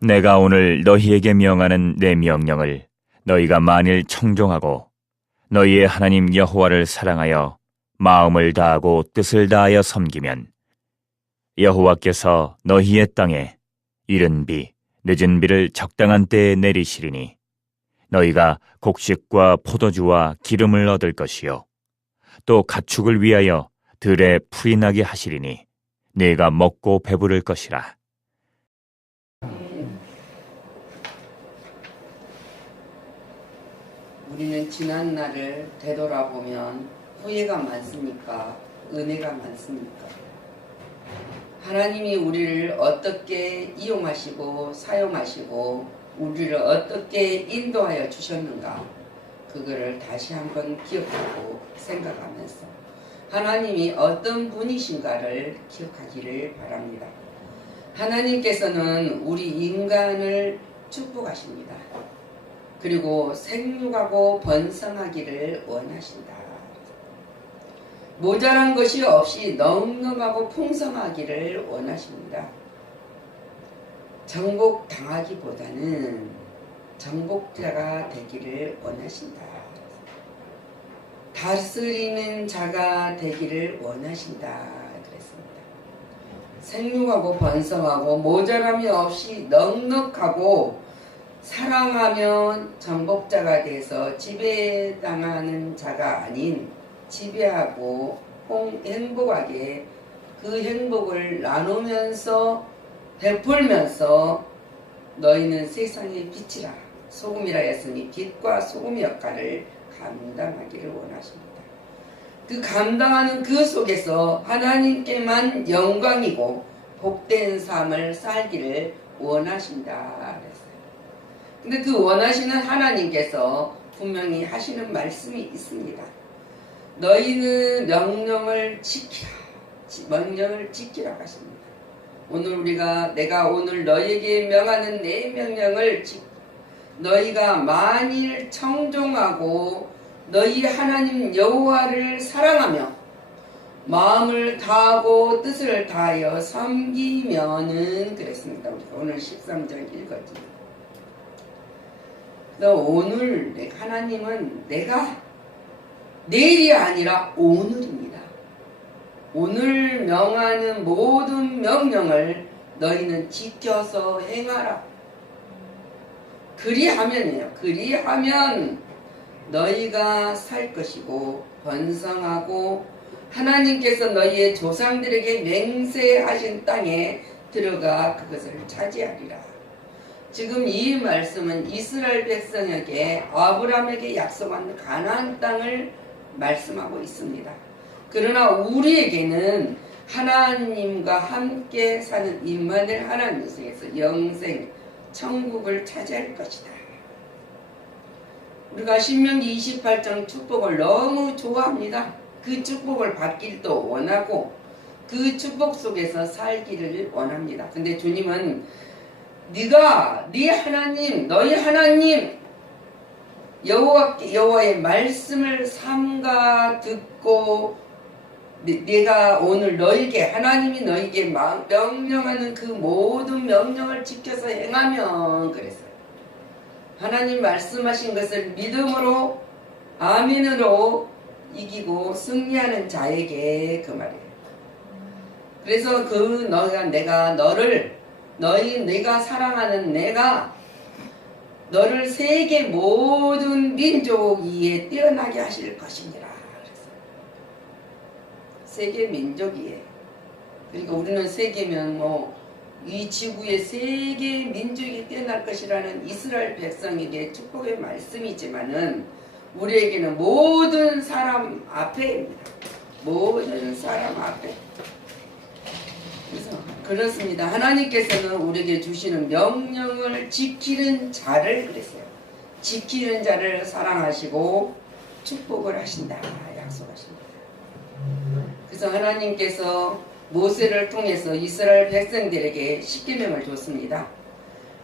내가 오늘 너희에게 명하는 내 명령을 너희가 만일 청종하고 너희의 하나님 여호와를 사랑하여 마음을 다하고 뜻을 다하여 섬기면 여호와께서 너희의 땅에 이른 비, 늦은 비를 적당한 때에 내리시리니 너희가 곡식과 포도주와 기름을 얻을 것이요 또 가축을 위하여 들에 풀이 나게 하시리니 네가 먹고 배부를 것이라. 우리는 지난 날을 되돌아보면 후회가 많습니까? 은혜가 많습니까? 하나님이 우리를 어떻게 이용하시고 사용하시고 우리를 어떻게 인도하여 주셨는가? 그거를 다시 한번 기억하고 생각하면서 하나님이 어떤 분이신가를 기억하기를 바랍니다. 하나님께서는 우리 인간을 축복하십니다. 그리고 생육하고 번성하기를 원하신다. 모자란 것이 없이 넉넉하고 풍성하기를 원하십니다. 정복당하기보다는 정복자가 되기를 원하신다. 다스리는 자가 되기를 원하신다. 그랬습니다. 생육하고 번성하고 모자람이 없이 넉넉하고 사랑하면 정복자가 돼서 지배당하는 자가 아닌 지배하고 행복하게 그 행복을 나누면서 베풀면서 너희는 세상의 빛이라 소금이라 했으니 빛과 소금 역할을 감당하기를 원하십니다. 그 감당하는 그 속에서 하나님께만 영광이고 복된 삶을 살기를 원하신다 그랬어요. 근데 그 원하시는 하나님께서 분명히 하시는 말씀이 있습니다. 너희는 명령을 지키라. 명령을 지키라고 하십니다. 오늘 내가 오늘 너희에게 명하는 내 명령을 너희가 만일 청종하고 너희 하나님 여호와를 사랑하며 마음을 다하고 뜻을 다하여 섬기면은 그랬습니다. 우리가 오늘 13절 읽었죠. 오늘 하나님은 내일이 아니라 오늘입니다. 오늘 명하는 모든 명령을 너희는 지켜서 행하라. 그리하면 너희가 살 것이고 번성하고 하나님께서 너희의 조상들에게 맹세하신 땅에 들어가 그것을 차지하리라. 지금 이 말씀은 이스라엘 백성에게 아브라함에게 약속한 가나안 땅을 말씀하고 있습니다. 그러나 우리에게는 하나님과 함께 사는 임마누엘 하나님 속에서 영생 천국을 차지할 것이다. 우리가 신명기 28장 축복을 너무 좋아합니다. 그 축복을 받기도 원하고 그 축복 속에서 살기를 원합니다. 근데 주님은 네 하나님, 너희 하나님 여호와의 말씀을 삼가 듣고 내가 오늘 하나님이 너희에게 명령하는 그 모든 명령을 지켜서 행하면 그랬어요. 하나님 말씀하신 것을 믿음으로 아멘으로 이기고 승리하는 자에게 그 말이에요. 그래서 내가 사랑하는 내가 너를 세계 모든 민족 위에 뛰어나게 하실 것입니다. 세계 민족이에요. 그러니까 우리는 세계면 이 지구의 세계 민족이 뛰어날 것이라는 이스라엘 백성에게 축복의 말씀이지만은 우리에게는 모든 사람 앞에입니다. 모든 사람 앞에. 그래서 그렇습니다. 하나님께서는 우리에게 주시는 명령을 지키는 자를 그랬어요. 지키는 자를 사랑하시고 축복을 하신다 약속하십니다. 그래서 하나님께서 모세를 통해서 이스라엘 백성들에게 십계명을 줬습니다.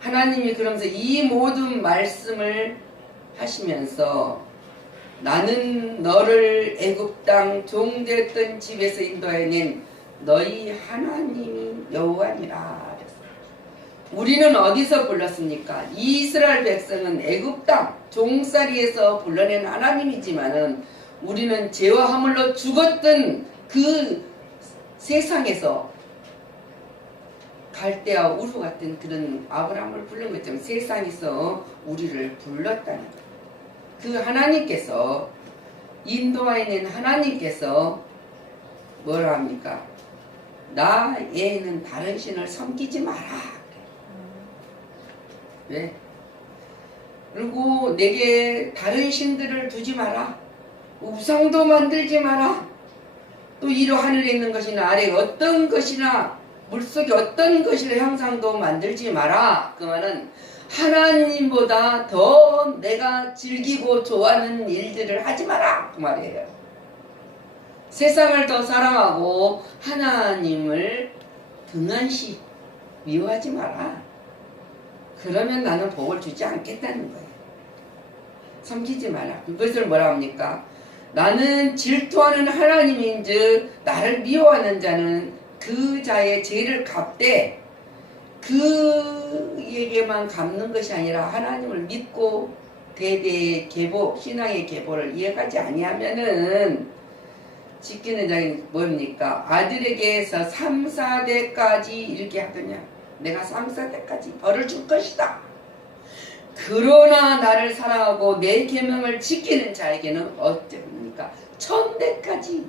하나님이 그러면서 이 모든 말씀을 하시면서 나는 너를 애굽 땅 종되었던 집에서 인도해낸 너희 하나님이 여호와니라. 우리는 어디서 불렀습니까? 이스라엘 백성은 애굽 땅 종살이에서 불러낸 하나님이지만은 우리는 죄와 허물로 죽었던 그 세상에서 갈대와 우루 같은 그런 아브라함을 부른 것처럼 세상에서 우리를 불렀다는 거예요. 그 하나님께서 인도하는 하나님께서 뭐라 합니까? 나 외에는 다른 신을 섬기지 마라. 왜? 그리고 내게 다른 신들을 두지 마라. 우상도 만들지 마라. 또 이로 하늘에 있는 것이나 아래 어떤 것이나 물속에 어떤 것이나 형상도 만들지 마라. 그 말은 하나님보다 더 내가 즐기고 좋아하는 일들을 하지 마라. 그 말이에요. 세상을 더 사랑하고 하나님을 등한시 미워하지 마라. 그러면 나는 복을 주지 않겠다는 거예요. 섬기지 마라. 그것을 뭐라 합니까? 나는 질투하는 하나님인즉 나를 미워하는 자는 그 자의 죄를 갚되 그에게만 갚는 것이 아니라 하나님을 믿고 대대의 계보, 신앙의 계보를 이어가지 아니하면은 지키는 자는 뭡니까? 아들에게서 3, 4대까지 이렇게 하더냐? 내가 3, 4대까지 벌을 줄 것이다. 그러나 나를 사랑하고 내 계명을 지키는 자에게는 어떻습니까? 1000대까지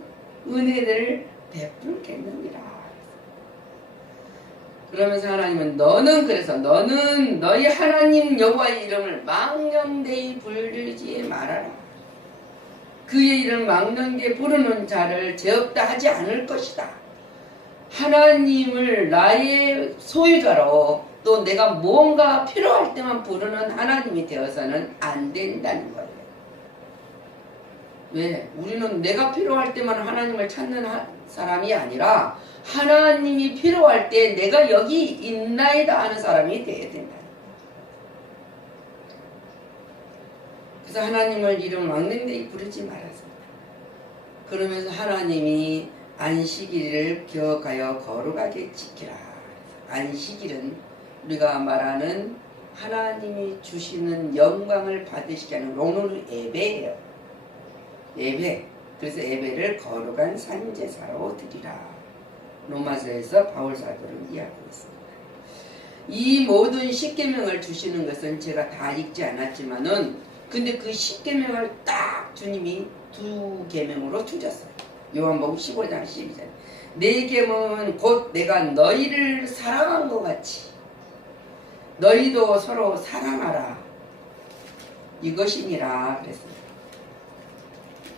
은혜를 베풀겠느니라. 그러면서 하나님은 너는 너희 하나님 여호와의 이름을 망령되이 부르지 말아라. 그의 이름 망령되이 부르는 자를 죄 없다 하지 않을 것이다. 하나님을 나의 소유자로 또 내가 무언가 필요할 때만 부르는 하나님이 되어서는 안 된다는 거예요. 왜? 우리는 내가 필요할 때만 하나님을 찾는 사람이 아니라 하나님이 필요할 때 내가 여기 있나이다 하는 사람이 되어야 된다. 그래서 하나님을 이름 망령되이 부르지 말아서 그러면서 하나님이 안식일을 기억하여 거룩하게 지키라. 안식일은 우리가 말하는 하나님이 주시는 영광을 받으시게 하는 오늘 예배예요. 예배. 그래서 예배를 거룩한 산제사로 드리라. 로마서에서 바울 사도는 이야기하고 있습니다. 이 모든 십계명을 주시는 것은 제가 다 읽지 않았지만은 근데 그 십계명을 딱 주님이 2계명으로 주셨어요. 요한복음 15장 12절. 내 계명은 곧 내가 너희를 사랑한 것 같이 너희도 서로 사랑하라. 이것이니라 그랬습니다.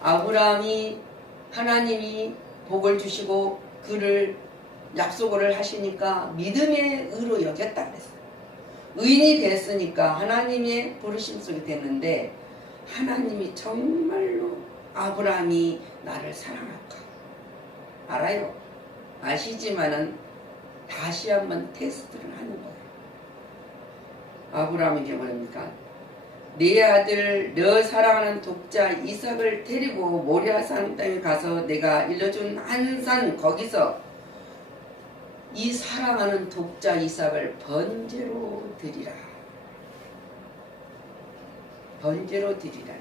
아브라함이 하나님이 복을 주시고 그를 약속을 하시니까 믿음의 의로 여겼다 그랬어요. 의인이 됐으니까 하나님의 부르심 속에 됐는데 하나님이 정말로 아브라함이 나를 사랑할까? 알아요. 아시지만은 다시 한번 테스트를 하는 거예요. 아브라함에게 뭐랍니까? 네 아들 너 사랑하는 독자 이삭을 데리고 모리아산 땅에 가서 내가 일러준 한 산 거기서 이 사랑하는 독자 이삭을 번제로 드리라. 번제로 드리라.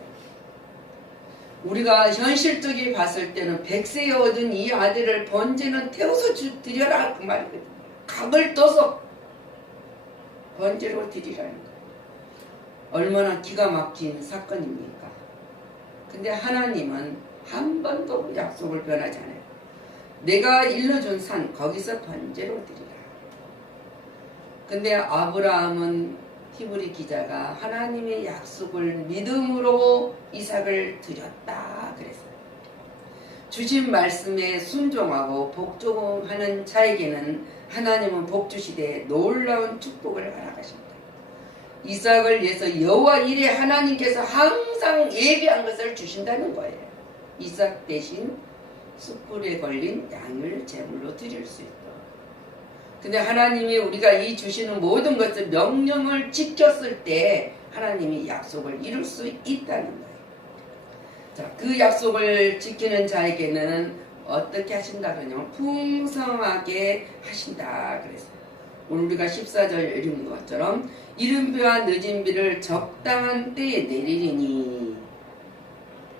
우리가 현실적으로 봤을 때는 100세에 얻은 이 아들을 번제는 태워서 드려라 그 말이거든요. 각을 떠서 번제로 드리라는 거예요. 얼마나 기가 막힌 사건입니까? 근데 하나님은 한 번도 약속을 변하지 않아요. 내가 일러준 산 거기서 번제로 드리라. 근데 아브라함은 히브리 기자가 하나님의 약속을 믿음으로 이삭을 드렸다 그랬어요. 주신 말씀에 순종하고 복종하는 자에게는 하나님은 복 주시되 놀라운 축복을 허락하십니다. 이삭을 위해서 여호와 이레 하나님께서 항상 예비한 것을 주신다는 거예요. 이삭 대신 숯불에 걸린 양을 제물로 드릴 수 있도록. 근데 하나님이 우리가 이 주시는 모든 것을 명령을 지켰을 때 하나님이 약속을 이룰 수 있다는 거예요. 자, 그 약속을 지키는 자에게는 어떻게 하신다 그러냐면 풍성하게 하신다 그랬어요. 오늘 우리가 14절 읽은 것처럼 이른 비와 늦은 비를 적당한 때에 내리리니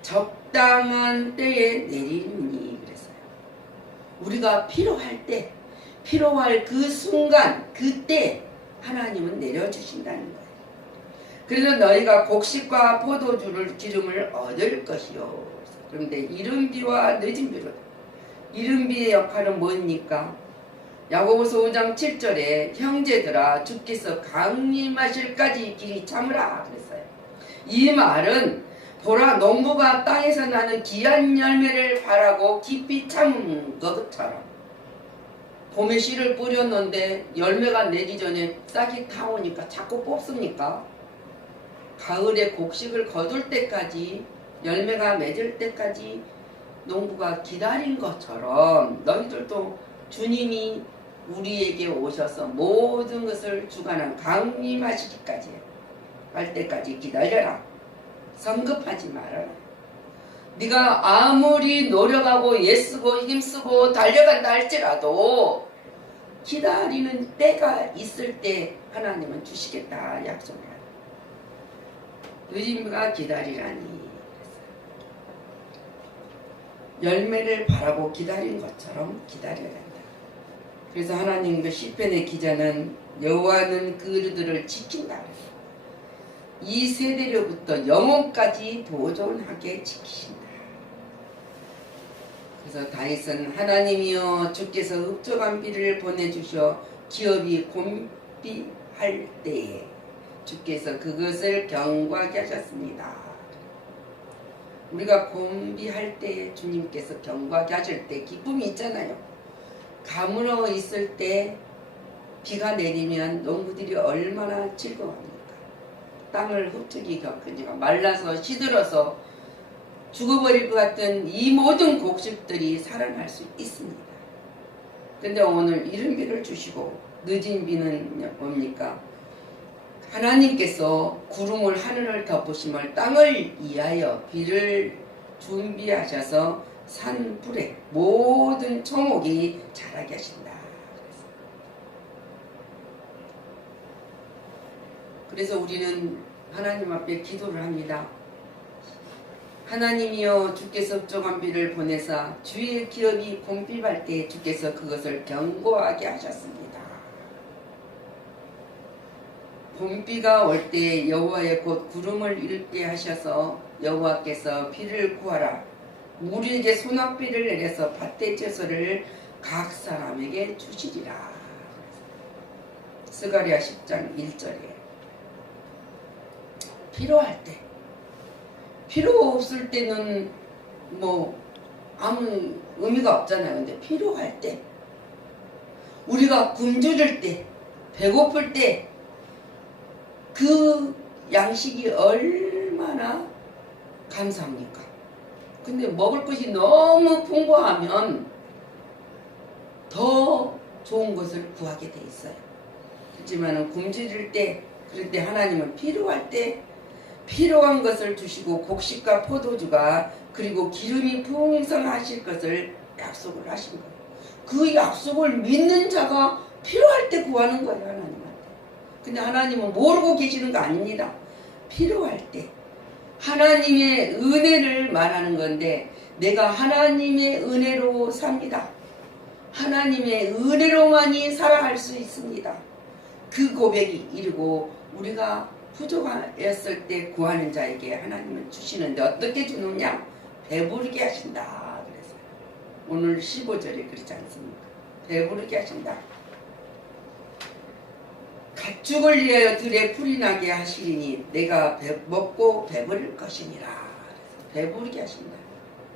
적당한 때에 내리리니 그랬어요. 우리가 필요할 때 필요할 그 순간 그때 하나님은 내려주신다는 거예요. 그래서 너희가 곡식과 포도주를 기름을 얻을 것이요. 그런데 이른 비와 늦은 비로 이른 비의 역할은 뭡니까? 야고보서 5장 7절에 형제들아 주께서 강림하실까지 길이 참으라 그랬어요. 이 말은 보라 농부가 땅에서 나는 귀한 열매를 바라고 깊이 참은 것처럼 봄에 씨를 뿌렸는데 열매가 내기 전에 싹이 타오니까 자꾸 뽑습니까? 가을에 곡식을 거둘 때까지 열매가 맺을 때까지 농부가 기다린 것처럼 너희들도 주님이 우리에게 오셔서 모든 것을 주관한 강림하시기까지 할 때까지 기다려라. 성급하지 말아라. 네가 아무리 노력하고 애쓰고 힘쓰고 달려간다 할지라도 기다리는 때가 있을 때 하나님은 주시겠다 약속을 해요. 늦은비가 기다리라니 열매를 바라고 기다린 것처럼 기다려야 한다. 그래서 하나님 그 시편의 기자는 여호와는 그들을 지킨다. 이 세대로부터 영혼까지 보존하게 지키신다. 그래서 다윗은 하나님이여 주께서 흡족한 비를 보내주셔 기업이 곤비할 때에 주께서 그것을 경고하게 하셨습니다. 우리가 곤비할 때에 주님께서 경고하게 하실 때 기쁨이 있잖아요. 가물어 있을 때 비가 내리면 농부들이 얼마나 즐거워합니까? 땅을 흡족히 겪으니까 말라서 시들어서 죽어버릴 것 같은 이 모든 곡식들이 살아날 수 있습니다. 근데 오늘 이른 비를 주시고 늦은 비는 뭡니까? 하나님께서 구름을 하늘을 덮으심을 땅을 위하여 비를 준비하셔서 산불에 모든 초목이 자라게 하신다. 그래서 우리는 하나님 앞에 기도를 합니다. 하나님이여 주께서 흡족한 비를 보내사 주의 기업이 곤비할 때 주께서 그것을 경고하게 하셨습니다. 봄비가 올 때 여호와의 곧 구름을 일게 하셔서 여호와께서 비를 구하라. 우리에게 소낙비를 내려서 밭의 채소를 각 사람에게 주시리라. 스가랴 10장 1절에 필요할 때 필요 없을 때는 뭐 아무 의미가 없잖아요. 근데 필요할 때 우리가 굶주릴 때 배고플 때 그 양식이 얼마나 감사합니까? 근데 먹을 것이 너무 풍부하면 더 좋은 것을 구하게 돼 있어요. 그렇지만 굶주릴 때 그럴 때 하나님은 필요할 때 필요한 것을 주시고 곡식과 포도주가 그리고 기름이 풍성하실 것을 약속을 하신 거예요. 그 약속을 믿는 자가 필요할 때 구하는 거예요. 하나님한테. 근데 하나님은 모르고 계시는 거 아닙니다. 필요할 때 하나님의 은혜를 말하는 건데 내가 하나님의 은혜로 삽니다. 하나님의 은혜로만이 살아갈 수 있습니다. 그 고백이 이르고 우리가 부족하였을 때 구하는 자에게 하나님은 주시는데 어떻게 주느냐? 배부르게 하신다. 그래서 오늘 15절에 그렇지 않습니까? 배부르게 하신다. 가축을 위하여 들에 풀이 나게 하시리니 내가 먹고 배부를 것이니라. 배부르게 하신다.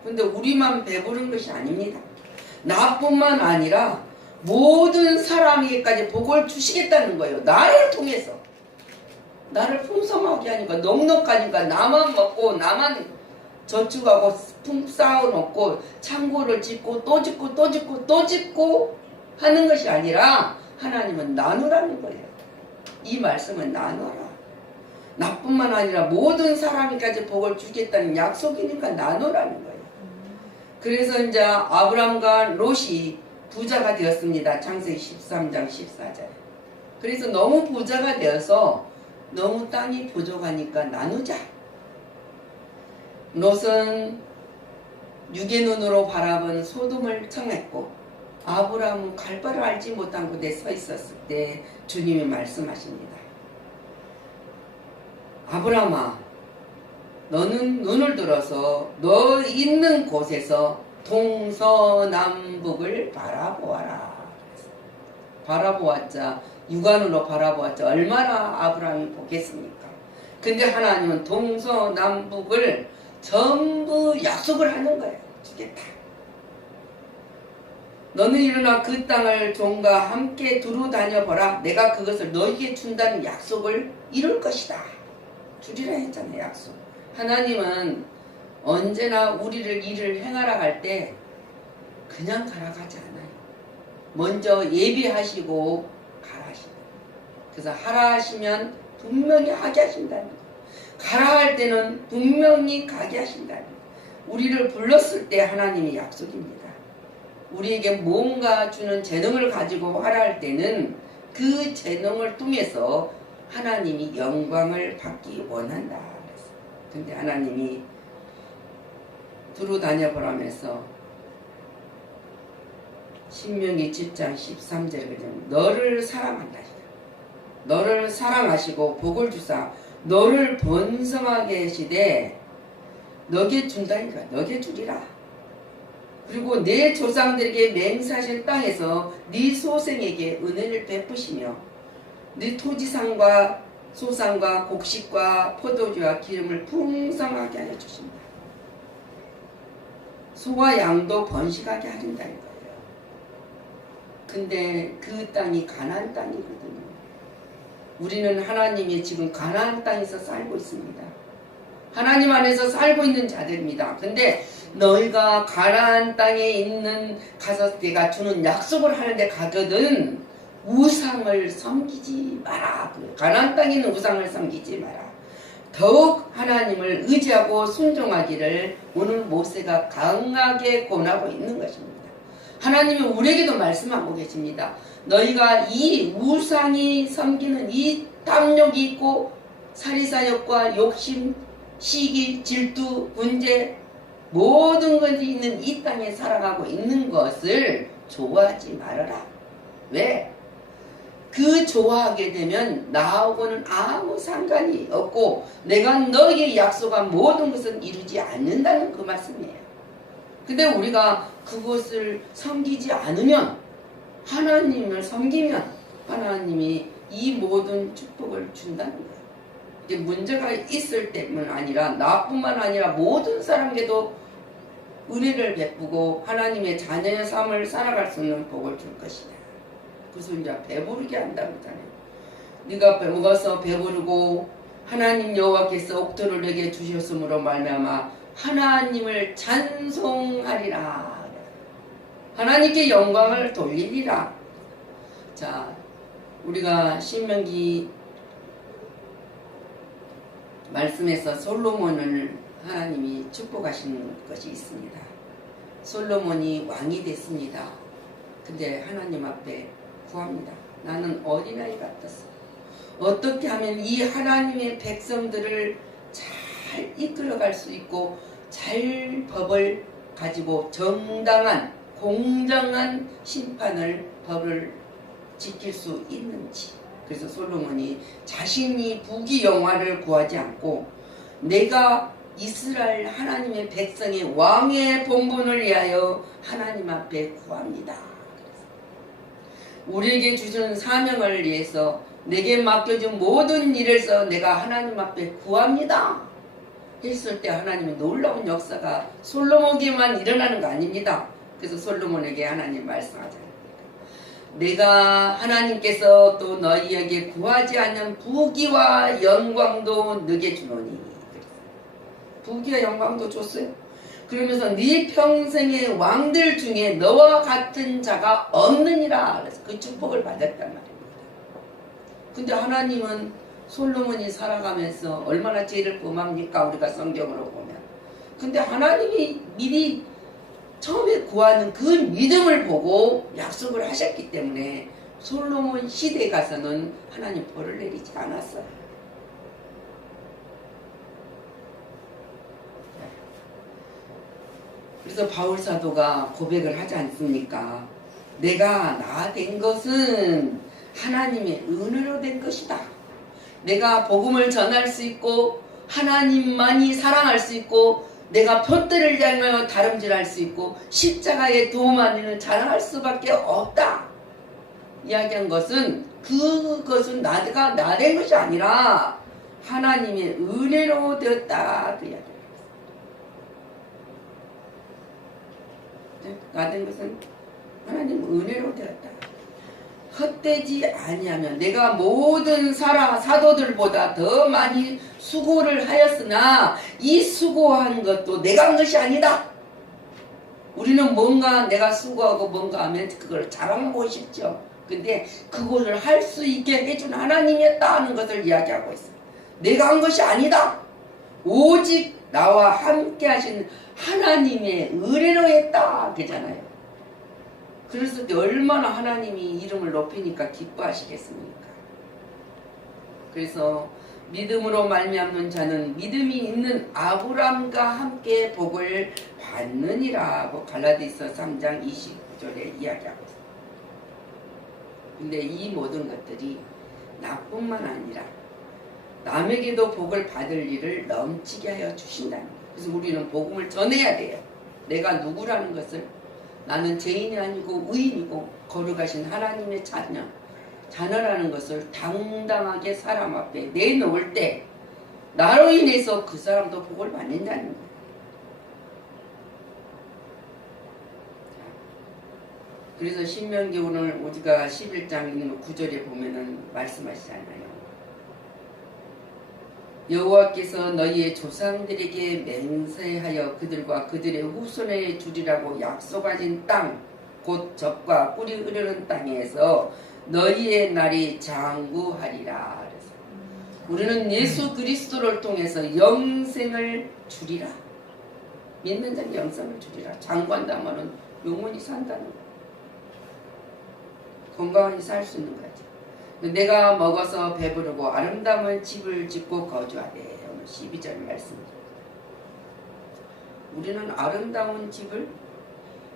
근데 우리만 배부른 것이 아닙니다. 나뿐만 아니라 모든 사람에게까지 복을 주시겠다는 거예요. 나를 통해서. 나를 풍성하게 하니까 넉넉하니까 나만 먹고 나만 저축하고 쌓아놓고 창고를 짓고 또 짓고 또 짓고 또 짓고 하는 것이 아니라 하나님은 나누라는 거예요. 이 말씀은 나눠라. 나뿐만 아니라 모든 사람에까지 복을 주겠다는 약속이니까 나누라는 거예요. 그래서 이제 아브람과 롯이 부자가 되었습니다. 창세기 13장 14절. 그래서 너무 부자가 되어서 너무 땅이 부족하니까 나누자. 롯은 육의 눈으로 바라본 소돔을 청했고 아브라함은 갈 바를 알지 못한 곳에 서 있었을 때 주님이 말씀하십니다. 아브라함아, 너는 눈을 들어서 너 있는 곳에서 동서남북을 바라보아라. 바라보았자, 육안으로 바라보았자 얼마나 아브라함이 보겠습니까? 근데 하나님은 동서남북을 전부 약속을 하는 거예요. 주겠다. 너는 일어나 그 땅을 종과 함께 두루 다녀보라. 내가 그것을 너희에게 준다는 약속을 이룰 것이다. 주리라 했잖아요. 약속. 하나님은 언제나 우리를 일을 행하라 할 때 그냥 가라 가지 않아요. 먼저 예비하시고 가라 하시고, 그래서 하라 하시면 분명히 하게 하신다는 거예요. 가라 할 때는 분명히 가게 하신다는 거예요. 우리를 불렀을 때 하나님이 약속입니다. 우리에게 뭔가 주는 재능을 가지고 하라 할 때는 그 재능을 통해서 하나님이 영광을 받기 원한다. 근데 하나님이 두루 다녀보라면서 신명기 7장 13절에 너를 사랑한다. 너를 사랑하시고 복을 주사 너를 번성하게 하시되 너게 준다니까. 너게 주리라. 그리고 내 조상들에게 맹세하신 땅에서 네 소생에게 은혜를 베푸시며 네 토지상과 소상과 곡식과 포도주와 기름을 풍성하게 하여 주신다. 소와 양도 번식하게 하신다는 거예요. 근데 그 땅이 가나안 땅이거든요. 우리는 하나님이 지금 가나안 땅에서 살고 있습니다. 하나님 안에서 살고 있는 자들입니다. 근데 너희가 가나안 땅에 있는 가서 내가 주는 약속을 하는데 가거든 우상을 섬기지 마라. 가나안 땅에 있는 우상을 섬기지 마라. 더욱 하나님을 의지하고 순종하기를 오늘 모세가 강하게 권하고 있는 것입니다. 하나님이 우리에게도 말씀하고 계십니다. 너희가 이 우상이 섬기는 이 탐욕이 있고 사리사욕과 욕심, 시기, 질투, 분재 모든 것이 있는 이 땅에 살아가고 있는 것을 좋아하지 말아라. 왜? 그 좋아하게 되면 나하고는 아무 상관이 없고 내가 너에게 약속한 모든 것은 이루지 않는다는 그 말씀이에요. 근데 우리가 그것을 섬기지 않으면 하나님을 섬기면 하나님이 이 모든 축복을 준다는 거예요. 이게 문제가 있을 때뿐 아니라 나뿐만 아니라 모든 사람에게도 은혜를 베푸고 하나님의 자녀의 삶을 살아갈 수 있는 복을 줄 것이다. 그래서 이제 배부르게 한다고 하잖아요. 네가 먹어서 배부르고 하나님 여호와께서 옥토를 내게 주셨으므로 말미암아 하나님을 찬송하리라. 하나님께 영광을 돌리리라. 자, 우리가 신명기 말씀에서 솔로몬을 하나님이 축복하신 것이 있습니다. 솔로몬이 왕이 됐습니다. 근데 하나님 앞에 구합니다. 나는 어린아이 같았어. 어떻게 하면 이 하나님의 백성들을 잘 이끌어갈 수 있고 잘 법을 가지고 정당한 공정한 심판을 법을 지킬 수 있는지. 그래서 솔로몬이 자신이 부귀영화를 구하지 않고 내가 이스라엘 하나님의 백성의 왕의 본분을 위하여 하나님 앞에 구합니다. 우리에게 주신 사명을 위해서 내게 맡겨준 모든 일에서 내가 하나님 앞에 구합니다 했을 때 하나님의 놀라운 역사가 솔로몬에게만 일어나는 거 아닙니다. 그래서 솔로몬에게 하나님 말씀하잖아요. 내가 하나님께서 또 너희에게 구하지 않는 부귀와 영광도 너게 주노니. 부귀와 영광도 줬어요. 그러면서 네 평생의 왕들 중에 너와 같은 자가 없느니라. 그래서 그 축복을 받았단 말입니다. 근데 하나님은 솔로몬이 살아가면서 얼마나 죄를 범합니까? 우리가 성경으로 보면. 근데 하나님이 미리 처음에 구하는 그 믿음을 보고 약속을 하셨기 때문에 솔로몬 시대에 가서는 하나님 벌을 내리지 않았어요. 그래서 바울 사도가 고백을 하지 않습니까? 내가 나 된 것은 하나님의 은혜로 된 것이다. 내가 복음을 전할 수 있고 하나님만이 사랑할 수 있고 내가 표대를 향하여 다름질할 수 있고 십자가의 도움 안에는 자랑할 수밖에 없다. 이야기한 것은 그것은 나가 나 된 것이 아니라 하나님의 은혜로 되었다. 그 이야기를 했어요. 나 된 것은 하나님 은혜로 되었다. 헛되지 아니하면 내가 모든 사도들보다 더 많이 수고를 하였으나 이 수고한 것도 내가 한 것이 아니다. 우리는 뭔가 내가 수고하고 뭔가 하면 그걸 자랑하고 싶죠. 근데 그거를 할 수 있게 해준 하나님이었다 하는 것을 이야기하고 있어요. 내가 한 것이 아니다. 오직 나와 함께 하신 하나님의 은혜로 했다. 그잖아요. 그랬을 때 얼마나 하나님이 이름을 높이니까 기뻐하시겠습니까? 그래서 믿음으로 말미암는 자는 믿음이 있는 아브람과 함께 복을 받느니라. 갈라디아서 3장 29절에 이야기하고 있습니다. 근데 이 모든 것들이 나뿐만 아니라 남에게도 복을 받을 일을 넘치게 하여 주신다는 거예요. 그래서 우리는 복음을 전해야 돼요. 내가 누구라는 것을, 나는 죄인이 아니고 의인이고 거룩하신 하나님의 자녀라는 것을 당당하게 사람 앞에 내놓을 때 나로 인해서 그 사람도 복을 받는다는 거예요. 그래서 신명기 오늘 우리가 11장 9절에 보면은 말씀하시잖아요. 여호와께서 너희의 조상들에게 맹세하여 그들과 그들의 후손에 주리라고 약속하신 땅, 곧 젖과 꿀이 흐르는 땅에서 너희의 날이 장구하리라. 그래서 우리는 예수 그리스도를 통해서 영생을 주리라. 믿는 자는 영생을 주리라. 장구한다는 말은 영원히 산다는 거예요. 건강하게 살 수 있는 거죠. 내가 먹어서 배부르고 아름다운 집을 짓고 거주하되, 오늘 12절 말씀입니다. 우리는 아름다운 집을,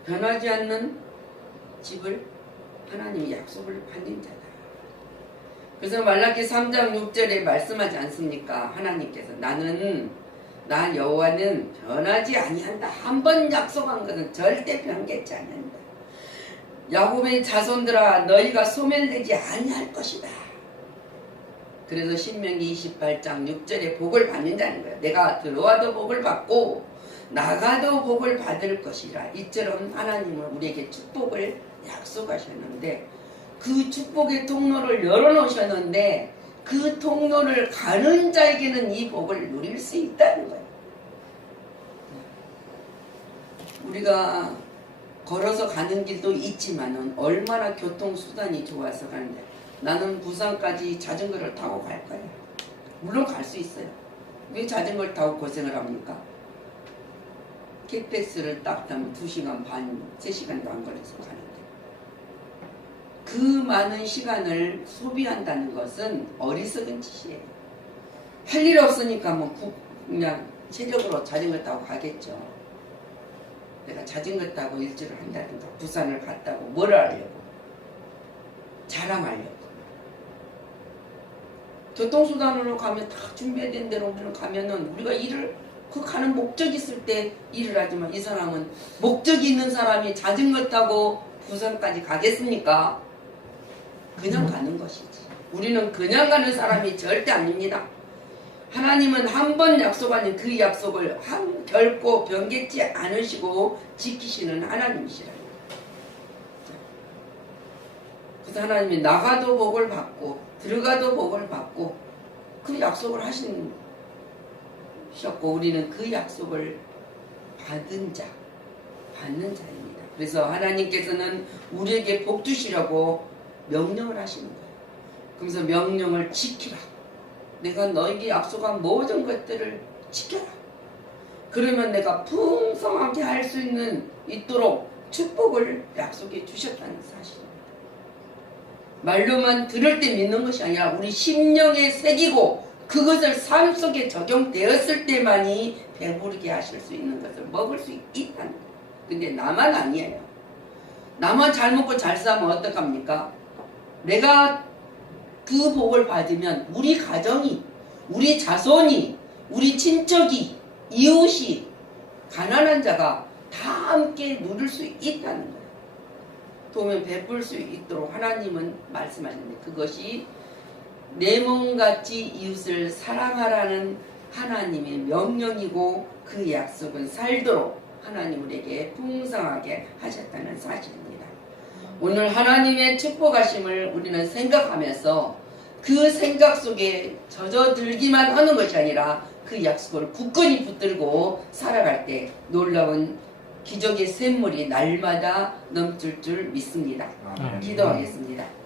변하지 않는 집을 하나님이 약속을 받는 자다. 그래서 말라기 3장 6절에 말씀하지 않습니까? 하나님께서 나 여호와는 변하지 아니한다. 한 번 약속한 것은 절대 변개치 않는다. 야곱의 자손들아 너희가 소멸되지 아니할 것이다. 그래서 신명기 28장 6절에 복을 받는다는 거예요. 내가 들어와도 복을 받고 나가도 복을 받을 것이라. 이처럼 하나님은 우리에게 축복을 약속하셨는데 그 축복의 통로를 열어놓으셨는데 그 통로를 가는 자에게는 이 복을 누릴 수 있다는 거예요. 우리가 걸어서 가는 길도 있지만은 얼마나 교통수단이 좋아서 가는데, 나는 부산까지 자전거를 타고 갈 거예요. 물론 갈 수 있어요. 왜 자전거를 타고 고생을 합니까? 캣백스를 딱 타면 2시간 반, 3시간도 안 걸려서 가는데, 그 많은 시간을 소비한다는 것은 어리석은 짓이에요. 할 일 없으니까 그냥 체력으로 자전거 타고 가겠죠. 내가 자전거 타고 일주를 한다든가 부산을 갔다고 뭘 하려고? 자랑하려고. 교통수단으로 가면 다 준비된 대로 우리는 가면은 우리가 그 가는 목적이 있을 때 일을 하지만, 이 사람은 목적이 있는 사람이 자전거 타고 부산까지 가겠습니까? 그냥 가는 것이지. 우리는 그냥 가는 사람이 절대 아닙니다. 하나님은 한 번 약속하는 그 약속을 결코 변개치 않으시고 지키시는 하나님이시랍니다. 그래서 하나님이 나가도 복을 받고 들어가도 복을 받고 그 약속을 하셨고, 우리는 그 약속을 받는 자입니다. 그래서 하나님께서는 우리에게 복 주시라고 명령을 하시는 거예요. 그래서 명령을 지키라. 내가 너에게 약속한 모든 것들을 지켜라. 그러면 내가 풍성하게 할 수 있도록 축복을 약속해 주셨다는 사실입니다. 말로만 들을 때 믿는 것이 아니라 우리 심령에 새기고 그것을 삶 속에 적용되었을 때만이 배부르게 하실 수 있는 것을 먹을 수 있다는 거예요. 근데 나만 아니에요. 나만 잘 먹고 잘 사면 어떡합니까? 내가 그 복을 받으면 우리 가정이, 우리 자손이, 우리 친척이, 이웃이, 가난한 자가 다 함께 누릴 수 있다는 거예요. 도움을 베풀 수 있도록 하나님은 말씀하셨는데 그것이 내 몸같이 이웃을 사랑하라는 하나님의 명령이고 그 약속은 살도록 하나님 우리에게 풍성하게 하셨다는 사실입니다. 오늘 하나님의 축복하심을 우리는 생각하면서 그 생각 속에 젖어들기만 하는 것이 아니라 그 약속을 굳건히 붙들고 살아갈 때 놀라운 기적의 샘물이 날마다 넘칠 줄 믿습니다. 기도하겠습니다.